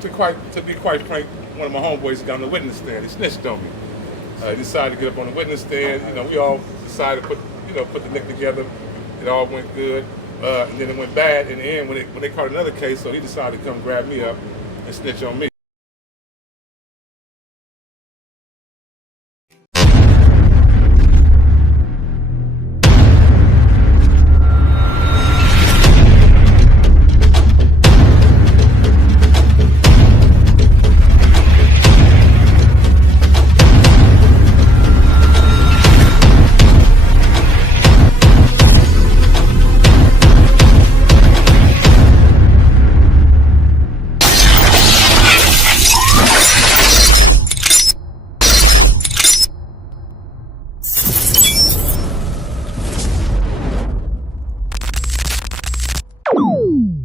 to be quite frank, one of my homeboys got on the witness stand. He snitched on me. He decided to get up on the witness stand. You know, we all decided to put the nick together. It all went good, and then it went bad in the end when they caught another case. So he decided to come grab me up and snitch on me.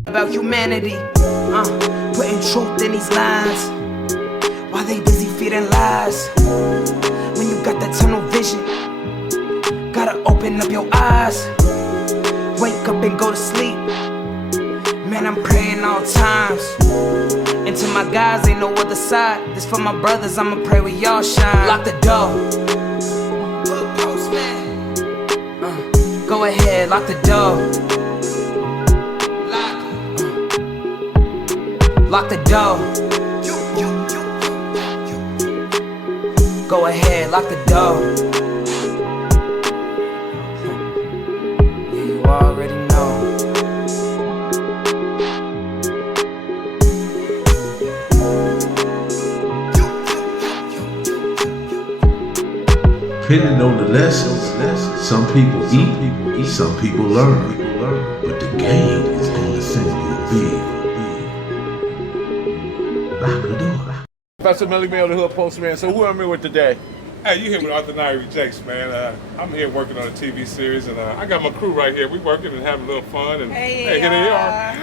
About humanity, putting truth in these lines while they busy feeding lies. When you got that tunnel vision, gotta open up your eyes. Wake up and go to sleep. Man, I'm praying all times. And to my guys, ain't no other side. This for my brothers, I'ma pray with y'all shine. Lock the door. Go ahead, lock the door. Lock the door. Go ahead, lock the door. Yeah, you already know. Depending on the lessons, some people eat, some people learn. But the game is gonna send you big. Lock the door. Professor Melly Mail, the Hood Postman. So who am I with today? Hey, you here with Arthur Nyerere Jase, man. I'm here working on a TV series, and I got my crew right here. We working and having a little fun. And hey, here they are.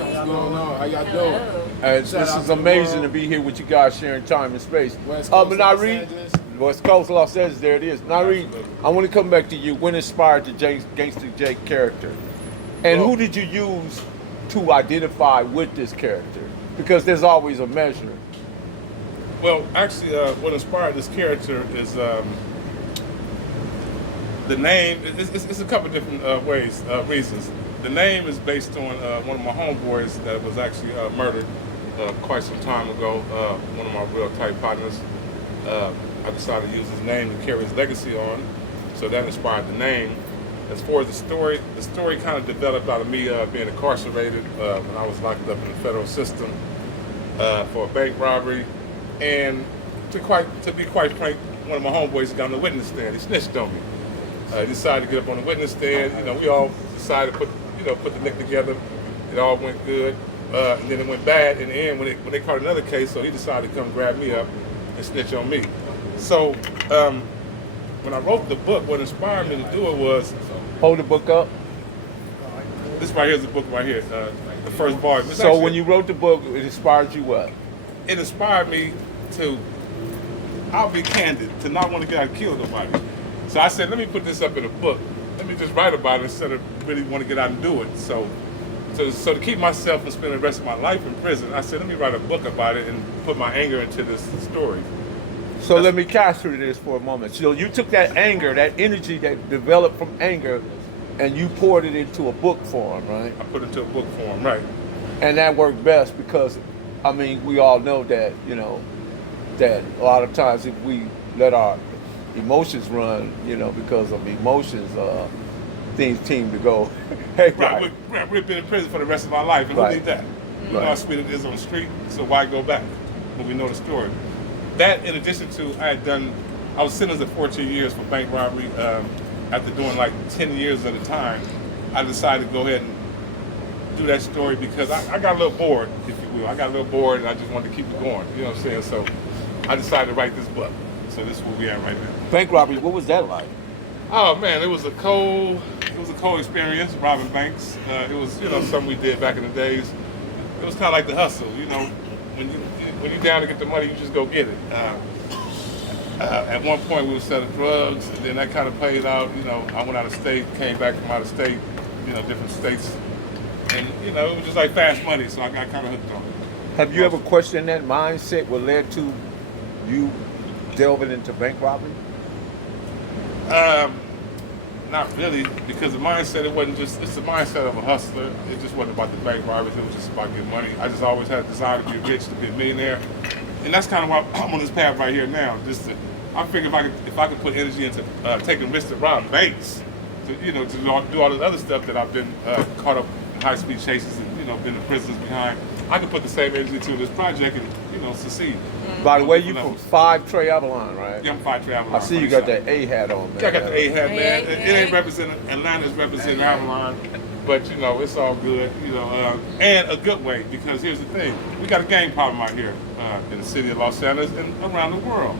What's going on? How y'all doing? This is amazing to be here with you guys, sharing time and space. West Coast, Los Nyerere, Angeles. West Coast, Los Angeles. There it is. Nyerere, I want to come back to you. When inspired the Gangsta Jake character, and who did you use to identify with this character? Because there's always a measure. Well, actually, what inspired this character is the name. It's a couple different reasons. The name is based on one of my homeboys that was actually murdered quite some time ago. One of my real tight partners. I decided to use his name to carry his legacy on, so that inspired the name. As far as the story kind of developed out of me being incarcerated when I was locked up in the federal system for a bank robbery. And to be quite frank, one of my homeboys got on the witness stand. He snitched on me. He decided to get up on the witness stand. You know, we all decided to put the nick together. It all went good, and then it went bad in the end when they caught another case. So he decided to come grab me up and snitch on me. So when I wrote the book, what inspired me to do it was Hold the book up. this right here is the book right here, the first volume. So when you wrote the book, it inspired you what? It inspired me to, I'll be candid, to not want to get out and kill nobody. So I said, let me put this up in a book. Let me just write about it instead of really want to get out and do it. So to keep myself from spending the rest of my life in prison, I said, let me write a book about it and put my anger into this story. So let me capture this for a moment. So you took that anger, that energy that developed from anger, and you poured it into a book form, right? I put it into a book form, right. And that worked best because, I mean, we all know that, that a lot of times if we let our emotions run, because of emotions, things seem to go haywire. Right, we've been in prison for the rest of our life, and who did that? You know how sweet it is on the street, so why go back when we know the story? That, in addition to, I was sentenced to 14 years for bank robbery. After doing like 10 years at a time, I decided to go ahead and do that story because I got a little bored, if you will. I got a little bored and I just wanted to keep it going, you know what I'm saying? So I decided to write this book. So this is where we at right now. Bank robbery, what was that like? Oh man, it was a cold experience, robbing banks. It was, something we did back in the days. It was kind of like the hustle, when you're down to get the money, you just go get it. At one point, we were selling drugs, and then that kind of played out. I went out of state, came back from out of state, different states, and it was just like fast money. So I got kind of hooked on it. Have you ever questioned that mindset what led to you delving into bank robbery? Not really, because the mindset, it's the mindset of a hustler. It just wasn't about the bank robberies, it was just about getting money. I just always had a desire to be rich, to be a millionaire. And that's kind of why I'm on this path right here now. I figure if I could put energy into taking risks to rob banks, to do all this other stuff that I've been caught up in high-speed chases and been in prisons behind, I could put the same energy into this project and succeed. By the way, you from 5 Tray Avalon, right? Yeah, I'm 5 Tray Avalon. I see you got that A hat on, man. Yeah, I got the A hat, man. It ain't representing Atlanta, it's representing Avalon, but it's all good, and a good way, because here's the thing: we got a gang problem out here in the city of Los Angeles and around the world.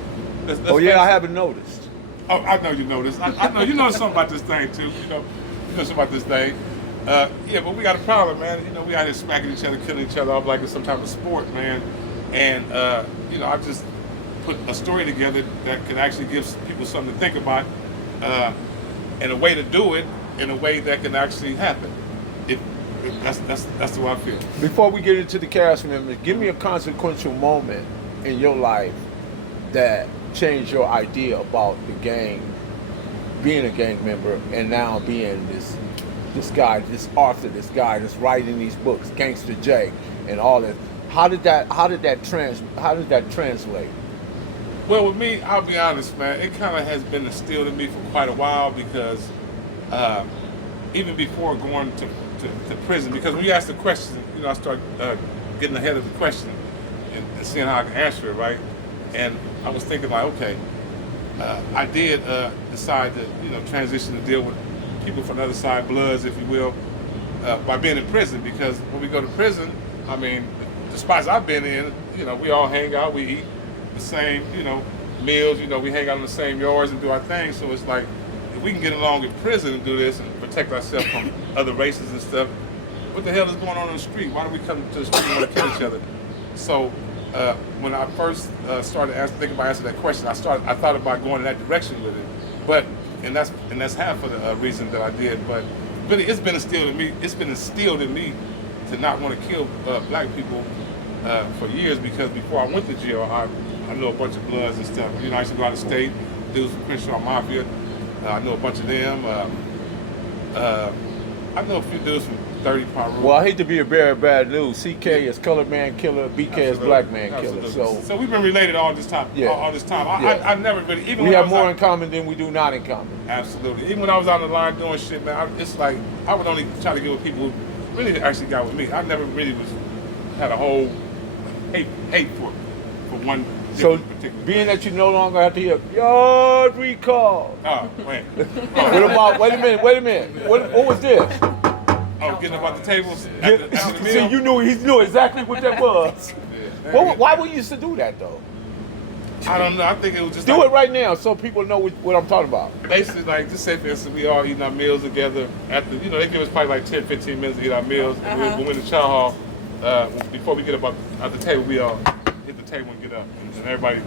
Let's I haven't noticed. Oh, I know you noticed. I know you know something about this thing too. You know something about this thing. Yeah, but we got a problem, man. We out here smacking each other, killing each other off like it's some type of sport, man. And I just put a story together that can actually give people something to think about, and a way to do it in a way that can actually happen. That's the way I feel. Before we get into the cast members, give me a consequential moment in your life that changed your idea about the gang, being a gang member, and now being this guy, this author, this guy that's writing these books, Gangsta Jake, and all that. How did that translate? Well, with me, I'll be honest, man. It kind of has been instilled in me for quite a while, because even before going to prison, because when you ask the question, I start getting ahead of the question and seeing how I can answer it, right? And I was thinking like, okay, I did decide to transition to deal with people from the other side, bloods, if you will, by being in prison, because when we go to prison, I mean, the spots I've been in, we all hang out, we eat the same, meals, we hang out in the same yards and do our thing. So it's like, if we can get along in prison and do this and protect ourselves from other races and stuff, what the hell is going on the street? Why do we come to the street and want to kill each other? So when I first started thinking about answering that question, I thought about going in that direction with it. And that's half of the reason that I did. But really, it's been instilled in me. It's been instilled in me to not want to kill black people for years, because before I went to jail, I know a bunch of bloods and stuff. I used to go out of state, dudes from Crenshaw Mafia. I know a bunch of them. I know a few dudes from 30 Pyro. Well, I hate to be a bearer of bad news. CK is colored man killer, BK is black man killer. So we've been related all this time. Yeah. All this time. Yeah. I never really. Even we when have more in common than we do not in common. Absolutely. Even when I was out on the line doing shit, man, it's like I would only try to get with people who really actually got with me. I never really had a whole hate for one. So, being that you no longer have to hear yard recall. Oh, wait. What about? Wait a minute. What was this? Oh, getting up at the tables after the meal? See, he knew exactly what that was. Why would you used to do that though? I don't know. I think it was just do it right now so people know what I'm talking about. Basically, like, just say for instance, we all eating our meals together. After they give us probably like 10, 15 minutes to eat our meals. And we're in the chow hall. Before we get up at the table, we all hit the table and get up. And everybody.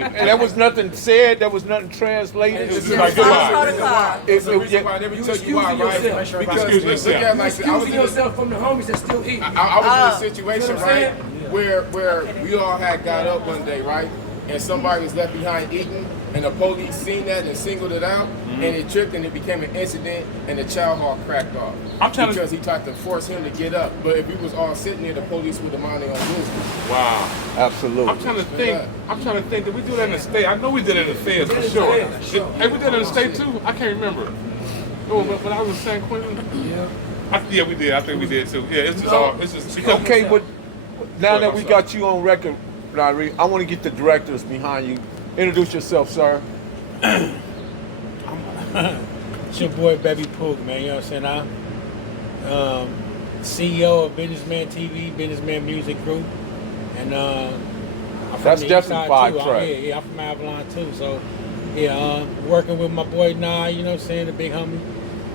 And there was nothing said. There was nothing translated. It was just like goodbye. It's the reason why I never tell you why, right? Because look at like I was yourself from the homies that still eat. I was in a situation, right, where we all had got up one day, right, and somebody was left behind eating, and the police seen that and singled it out, and it tripped, and it became an incident, and the chow hall cracked off. Because he tried to force him to get up, but if we was all sitting there, the police would have minded on business. Wow. Absolutely. I'm trying to think. Did we do that in the state? I know we did it in the feds for sure. Hey, we did it in the state too. I can't remember. Oh, but I was in San Quentin. Yeah, we did. I think we did too. Yeah, it's just because. Okay, but now that we got you on record, Nyerere, I want to get the directors behind you. Introduce yourself, sir. It's your boy Baby Pook, man. You know what I'm saying? CEO of Businessman TV, Businessman Music Group, and I'm from That's the definitely 5 too. Tray. Yeah, I'm from Avalon too. So, working with my boy Nye, you know what I'm saying, the big homie,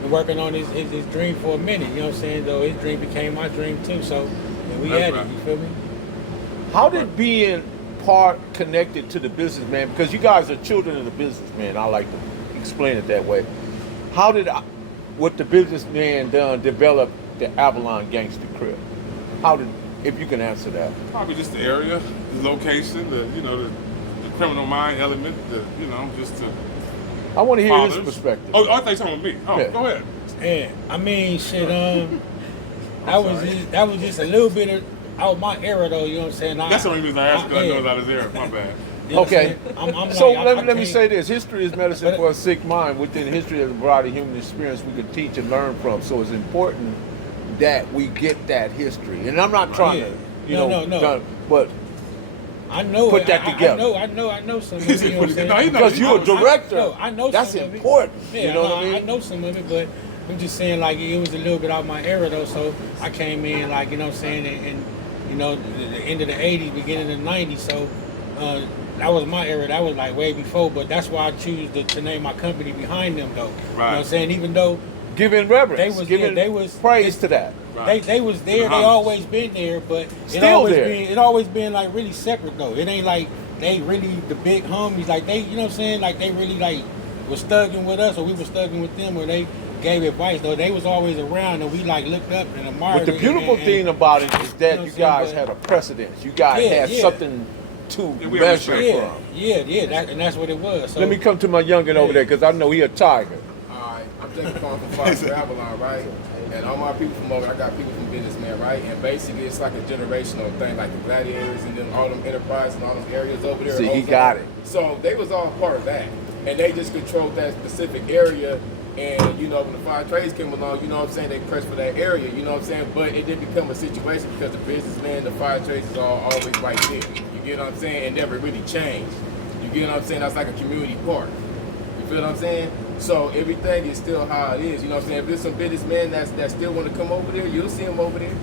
and working on his dream for a minute. You know what I'm saying? Though his dream became my dream too. So, we had it. You feel me? How did being part connected to the businessman, because you guys are children of the businessman, I like to explain it that way. How did what the businessman done develop the Avalon Gangsta Crips? How did if you can answer that. Probably just the area, the location, the criminal mind element, just to. I want to hear his fathers. perspective. Oh, I thought you were talking about me. Oh, Yeah. go ahead. Yeah, I mean, shit. That was just a little bit of out my era, though. You know what I'm saying? That's the only reason I asked, because I know yeah. it's out of there. My bad. You know what Okay. I'm saying? I'm So like, let I me can't- say this: history is medicine for a sick mind. Within history of the variety of human experience, we can teach and learn from. So it's important that we get that history. And I'm not trying to, No. but I know put it. that together. I know some of it. You know what I'm saying? No, he know. because you're a director, I know that's some of it. important. Yeah, you know what I mean? I know some of it, but I'm just saying, like, it was a little bit out my era, though. So I came in, like, you know what I'm saying, and the end of the 80s, beginning of the 90s. So that was my era. That was like way before, but that's why I choose to name my company behind them, though. Right. You know what I'm saying? Even though Giving reverence, they was praise to that. Right. they was there. They Behind us. always been there, but Still there. it always been like really separate though. It ain't like they really the big homies. Like they, you know what I'm saying? Like they really like was thugging with us, or we was thugging with them, or they gave advice though. They was always around, and we like looked up and admired. But the beautiful thing about it is that you guys had a precedence. You guys had something to we have measure respect. from. and that's what it was. So, Let me come to my youngin' over there because I know he a tiger. Alright, I'm Jake calling from Five Tray Avalon, right? And all my people from over, I got people from businessmen, right? And basically it's like a generational thing, like the gladiators and then all them enterprises and all them areas over there. See, he Ozone. got it. So they was all part of that. And they just controlled that specific area. And, when the Five Trays came along, you know what I'm saying, they pressed for that area, you know what I'm saying? But it didn't become a situation because the businessmen, the Five Trays is always right there. You get what I'm saying? It never really changed. You get what I'm saying? That's like a community park. You feel what I'm saying? So everything is still how it is. You know what I'm saying? If there's some businessmen that still want to come over there, you'll see them over there.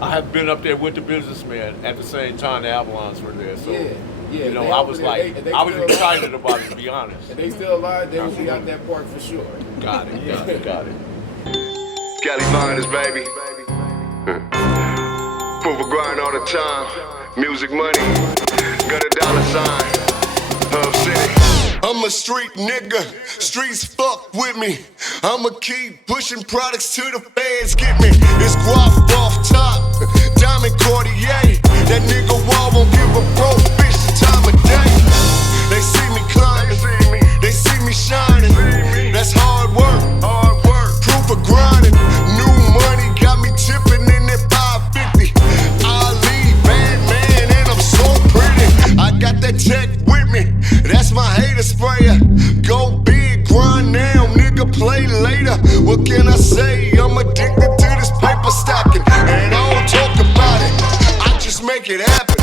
I have been up there with the businessmen at the same time the Avalons were there. So, Yeah. I they was over like, there. They I was still excited alive. about it, to be honest. If they still alive, they will be out that park for sure. Got it. Scally Miners, baby. Proof of grind all the time. Music money. Got a dollar sign. Hub City. I'm a street nigga. Streets fuck with me. I'ma keep pushing products till the feds get me. It's guap off top. Diamond Cartier. That nigga Wall won't give a broke bitch the time of day. They see me climbing. They see me shining. That's hard work. Proof of grinding. New money got me tipping in that 550. Ali, bad man, and I'm so pretty. I got that tech with me. That's my hater sprayer. Go big, grind now, nigga, play later. What can I say? I'm addicted to this paper stacking. And I don't talk about it. I just make it happen.